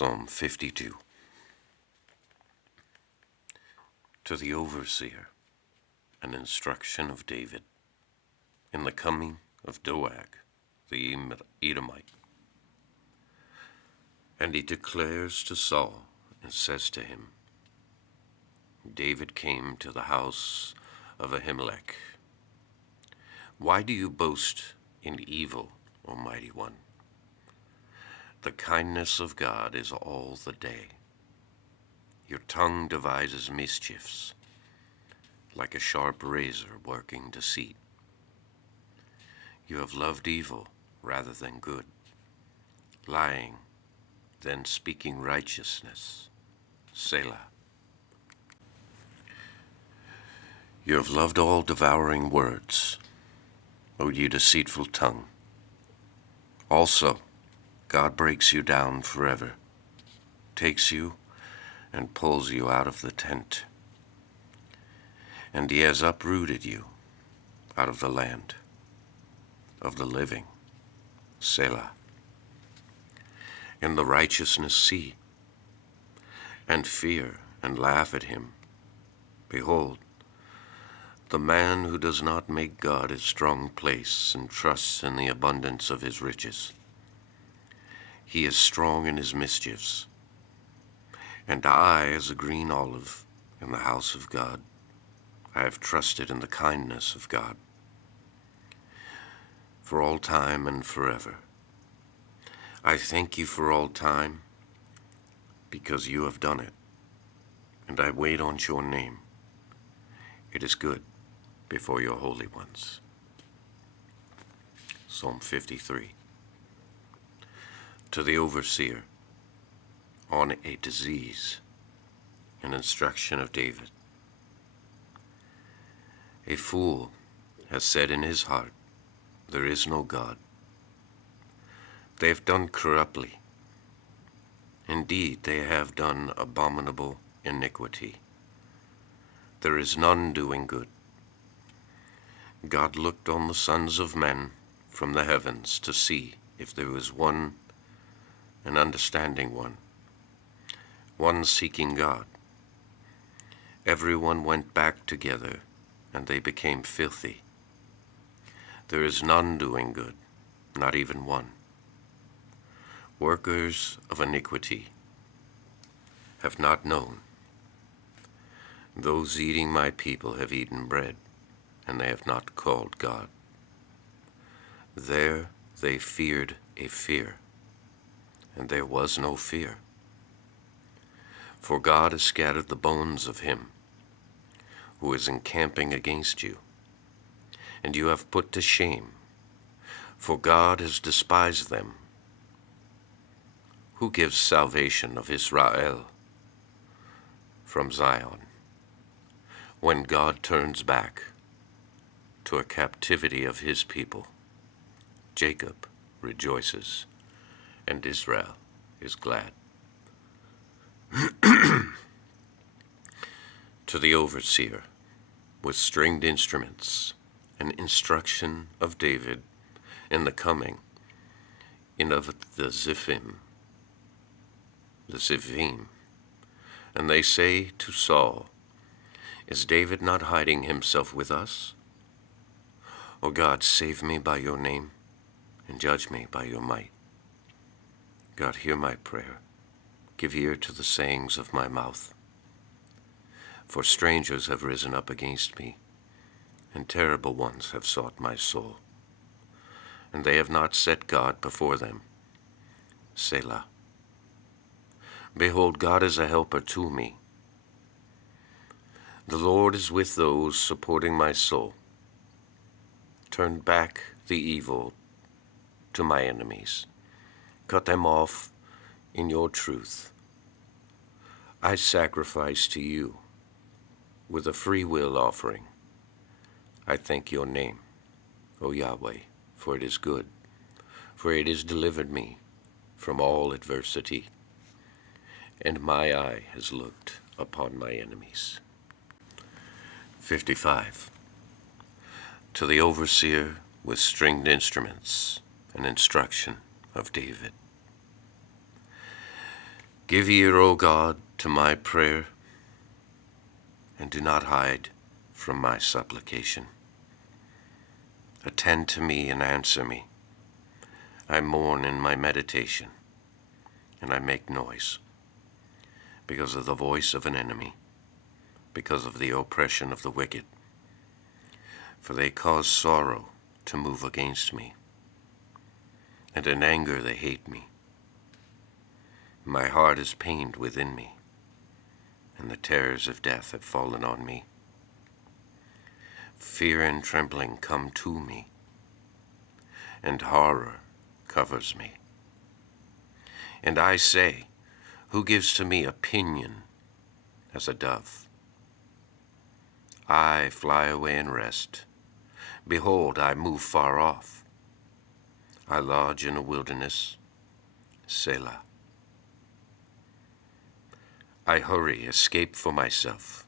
Psalm 52. To the overseer, an instruction of David, in the coming of Doeg the Edomite. And he declares to Saul and says to him, David came to the house of Ahimelech. Why do you boast in evil, O mighty one? The kindness of God is all the day. Your tongue devises mischiefs, like a sharp razor working deceit. You have loved evil rather than good, lying, then speaking righteousness. Selah. You have loved all devouring words, O you deceitful tongue. Also, God breaks you down forever, takes you and pulls you out of the tent. And he has uprooted you out of the land of the living. Selah. In the righteousness see, and fear and laugh at him. Behold, the man who does not make God his strong place and trusts in the abundance of his riches. He is strong in his mischiefs, and I, as a green olive in the house of God, I have trusted in the kindness of God. For all time and forever. I thank you for all time, because you have done it, and I wait on your name. It is good before your holy ones. Psalm 53. To the overseer, on a disease, an instruction of David. A fool has said in his heart, there is no God. They have done corruptly. Indeed, they have done abominable iniquity. There is none doing good. God looked on the sons of men from the heavens to see if there was one, an understanding one seeking God. Everyone went back together, and they became filthy. There is none doing good, not even one. Workers of iniquity have not known. Those eating my people have eaten bread, and they have not called God. There they feared a fear, and there was no fear. For God has scattered the bones of him who is encamping against you, and you have put to shame, for God has despised them. Who gives salvation of Israel from Zion, when God turns back to a captivity of his people? Jacob rejoices, and Israel is glad. To the overseer, with stringed instruments, an instruction of David in the coming in of the Ziphim, and they say to Saul, is David not hiding himself with us? O God, save me by your name, and judge me by your might. God, hear my prayer. Give ear to the sayings of my mouth. For strangers have risen up against me, and terrible ones have sought my soul. And they have not set God before them. Selah. Behold, God is a helper to me. The Lord is with those supporting my soul. Turn back the evil to my enemies. Cut them off in your truth. I sacrifice to you with a free will offering. I thank your name, O Yahweh, for it is good, for it has delivered me from all adversity, and my eye has looked upon my enemies. 55. To the overseer with stringed instruments, an instruction of David. Give ear, O God, to my prayer, and do not hide from my supplication. Attend to me and answer me. I mourn in my meditation, and I make noise because of the voice of an enemy, because of the oppression of the wicked. For they cause sorrow to move against me, and in anger they hate me. My heart is pained within me, and the terrors of death have fallen on me. Fear and trembling come to me, and horror covers me. And I say, who gives to me a pinion as a dove? I fly away and rest. Behold, I move far off. I lodge in a wilderness, Selah. I hurry, escape for myself,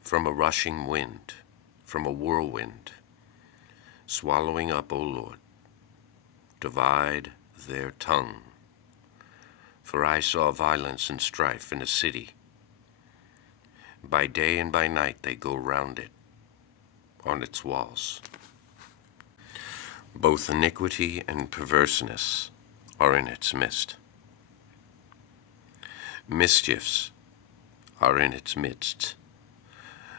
from a rushing wind, from a whirlwind, swallowing up, O Lord, divide their tongue. For I saw violence and strife in a city. By day and by night they go round it, on its walls. Both iniquity and perverseness are in its midst. Mischiefs are in its midst.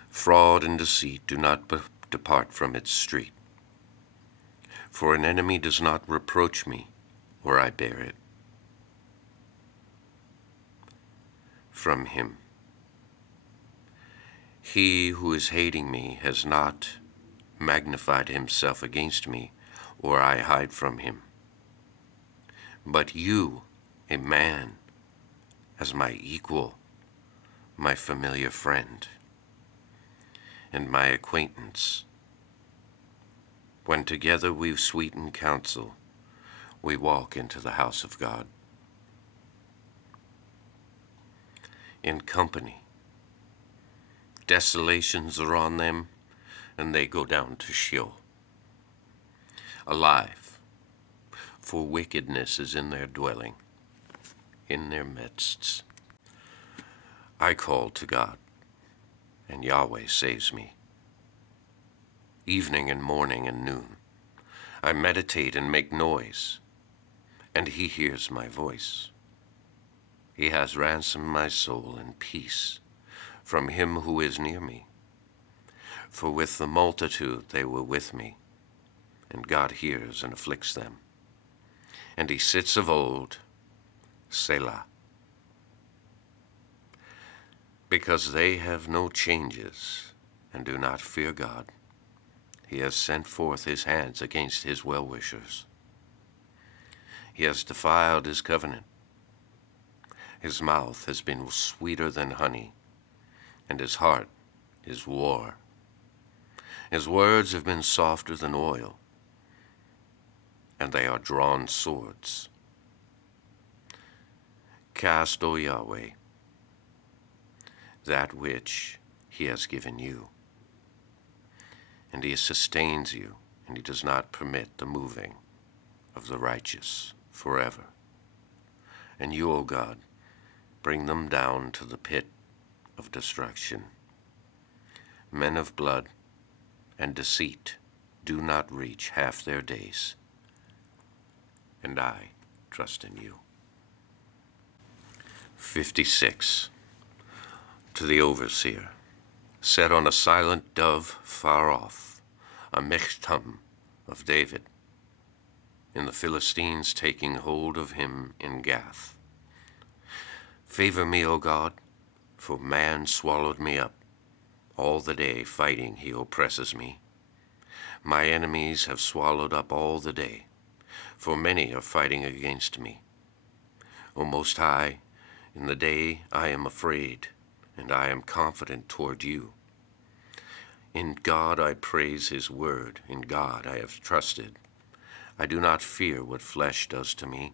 Fraud and deceit do not depart from its street. For an enemy does not reproach me, or I bear it from him. He who is hating me has not magnified himself against me, or I hide from him. But you, a man, as my equal, my familiar friend, and my acquaintance, when together we sweeten counsel, we walk into the house of God. In company, desolations are on them, and they go down to Sheol. Alive, for wickedness is in their dwelling, in their midst. I call to God, and Yahweh saves me. Evening and morning and noon, I meditate and make noise, and he hears my voice. He has ransomed my soul in peace from him who is near me. For with the multitude they were with me, and God hears and afflicts them. And he sits of old, Selah. Because they have no changes and do not fear God, he has sent forth his hands against his well-wishers. He has defiled his covenant. His mouth has been sweeter than honey, and his heart is war. His words have been softer than oil, and they are drawn swords. Cast, O Yahweh, that which he has given you, and he sustains you, and he does not permit the moving of the righteous forever. And you, O God, bring them down to the pit of destruction. Men of blood and deceit do not reach half their days, and I trust in you. 56. To the overseer, set on a silent dove far off, a Mechtam of David, in the Philistines taking hold of him in Gath. Favor me, O God, for man swallowed me up. All the day fighting he oppresses me. My enemies have swallowed up all the day, for many are fighting against me. O Most High, in the day I am afraid, and I am confident toward you. In God I praise his word, in God I have trusted. I do not fear what flesh does to me.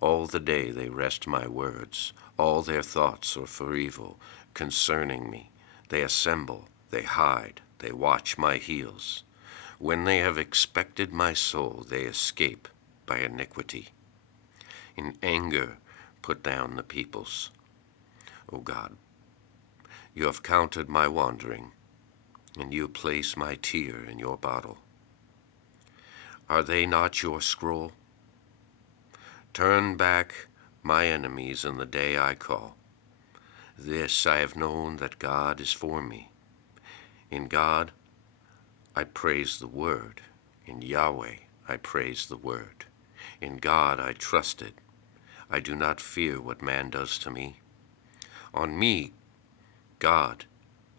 All the day they wrest my words, all their thoughts are for evil concerning me. They assemble, they hide, they watch my heels. When they have expected my soul, they escape by iniquity. In anger, put down the peoples. O God, you have counted my wandering, and you place my tear in your bottle. Are they not your scroll? Turn back my enemies in the day I call. This I have known, that God is for me. In God I praise the word. In Yahweh I praise the word. In God I trusted. I do not fear what man does to me. On me, God,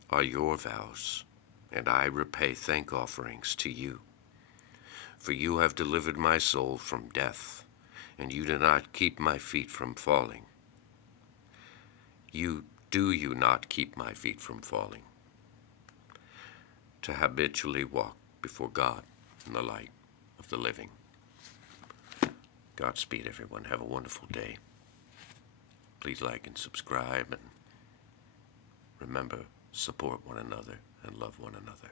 are your vows, and I repay thank offerings to you. For you have delivered my soul from death, and you do not keep my feet from falling. Do you not keep my feet from falling? To habitually walk before God in the light of the living. Godspeed, everyone. Have a wonderful day. Please like and subscribe, and remember, support one another and love one another.